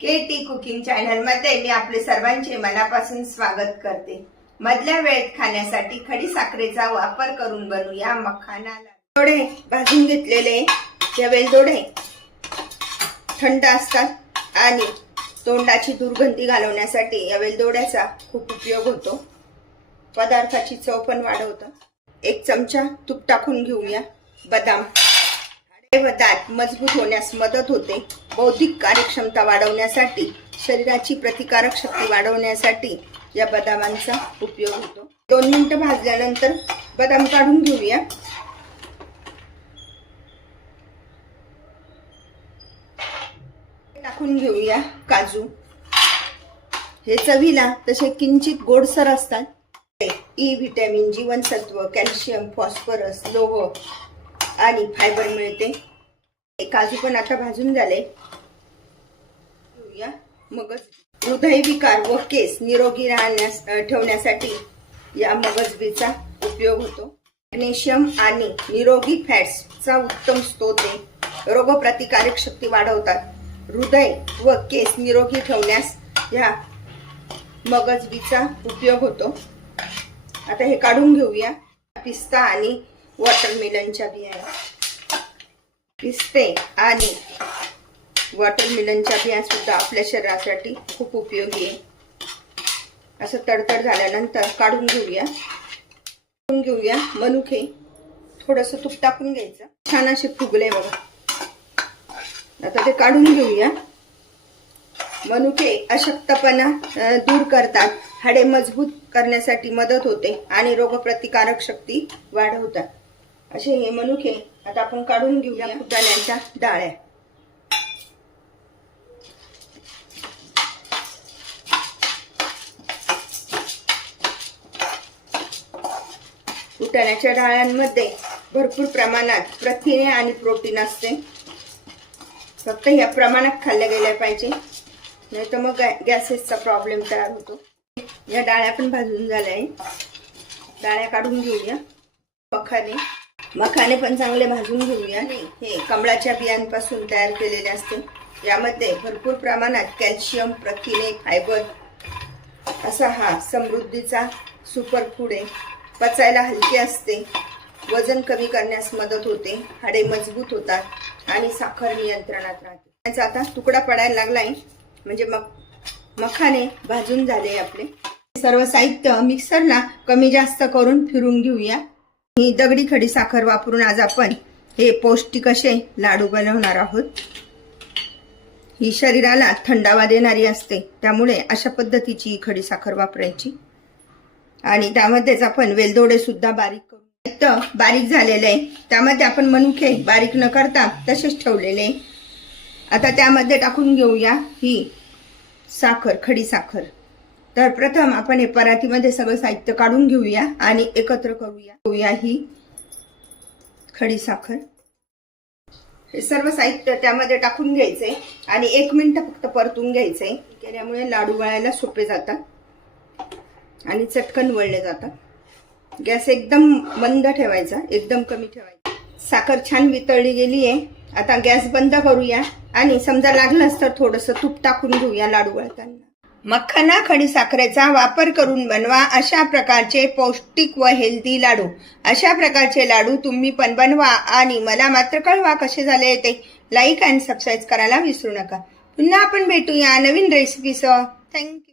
Katy cooking channel मध्ये मी आपले सर्वांचे मनापासून स्वागत करते। मधल्या वेळेत खाण्यासाठी खडी साखरेचा वापर करून बनवूया मखाना लाडू। वेलदोडे भाजून घेतलेले या वेलदोडे थंड असतात आणि तोंडाची दुर्गंधी घालवण्यासाठी या वेलदोड्याचा खूप उपयोग होतो। पदार्थाची चव पण वाढवतं। 1 चमचा तूप टाकून घेऊया। बदाम व दात मजबूत होण्यास मदत होते। बौद्धिक कार्यक्षमता वाढवण्यासाठी, शरीराची प्रतिकारक शक्ती वाढवण्यासाठी या बदामांचा उपयोग होतो। 2 मिनिटं भाजल्यानंतर बदाम काढून घेऊया। टाकून घेऊया काजू। हे चवीला तसे किंचित गोडसर असतात। ई व्हिटॅमिन, जीवनसत्व, कॅल्शियम, फॉस्फरस, लोह आणि फायबर मिळते। काजू पण आता भाजून झाले। मगज हृदयविकार व केस निरोगी ठेवण्यासाठी या मगजबीचा उपयोग होतो। मॅग्नेशियम आणि निरोगी फॅट्सचा उत्तम स्रोत आहे। रोगप्रतिकारक शक्ती वाढवतात। हृदय व केस निरोगी ठेवण्यास या मगजबीचा उपयोग होतो। आता हे काढून घेऊया। पिस्ता आणि वॉटरमेलनच्या बिया। पिस्ते आणि वॉटरमेलनच्या बिया सुद्धा आपल्या शरीरासाठी खूप उपयोगी आहे। असं तडतड झाल्यानंतर काढून घेऊया। मनुके थोडंसं तूप टाकून घ्यायचं। छान असे फुगले बघा। आता ते काढून घेऊया। मनुके अशक्तपणा दूर करतात, हाडे मजबूत करण्यासाठी मदत होते आणि रोगप्रतिकारक शक्ती वाढवतात। असे हे मनुके आता आपण काढून घेऊया। फुटाण्याच्या डाळ्या, फुटाण्याच्या डाळ्यांमध्ये भरपूर प्रमाणात प्रथिने आणि प्रोटीन असते। फक्त या प्रमाणात खाल्ल्या गेल्या पाहिजे, नाही तर मग गॅसेसचा प्रॉब्लेम तयार होतो। या डाळ्या पण भाजून झाल्या आहे। डाळ्या काढून घेऊया। मखाने पण चांगले भाजून घेऊया। हे कमळाच्या बियांपासून तयार केलेले असते। यामध्ये भरपूर प्रमाणात कॅल्शियम, प्रथिने, फायबर असा हा समृद्धीचा सुपर फूड आहे। पचायला हलके असते, वजन कमी करण्यास मदत होते, हाडे मजबूत होतात आणि साखर नियंत्रणात राहते। याचा आता तुकडा पडायला लागलाय, म्हणजे मखाने भाजून झाले आपले। सर्व साहित्य मिक्सरला कमी जास्त करून फिरून घेऊया। ही दगडी खडी साखर वापरून आज आपण हे पौष्टिक असे लाडू बनवणार आहोत। ही शरीराला थंडावा देणारी असते, त्यामुळे अशा पद्धतीची खडी साखर वापरायची। आणि त्यामध्येच आपण वेलदोडे सुद्धा बारीक झालेले आहे। त्यामध्ये आपण मनुके बारीक न करता तसेच ठेवलेले। आता त्यामध्ये टाकून घेऊया ही साखर, खडी साखर। तर प्रथम आपण हे परातीमध्ये सगळं साहित्य काढून घेऊया आणि एकत्र करूया ही खडी साखर। हे सर्व साहित्य त्यामध्ये टाकून घ्यायचे आणि 1 मिनिट फक्त परतून घ्यायचे। केल्यामुळे लाडू वळायला सोपे जातात आणि चटकन वळले जातात। गॅस एकदम मंद ठेवायचा, एकदम कमी ठेवायचा। साखर छान वितळली गेली आहे। आता गॅस बंद करूया आणि समजा लागलंच तर थोडंसं तूप टाकून घेऊया लाडू वळताना। मखाना खडी साखरेचा वापर करून बनवा अशा प्रकारचे पौष्टिक व हेल्दी लाडू। अशा प्रकारचे लाडू तुम्ही पण बनवा आणि मला मात्र कळवा कसे झाले ते। लाईक आणि सबस्क्राईब करायला विसरू नका। पुन्हा आपण भेटूया नवीन रेसिपीसह। थँक्यू।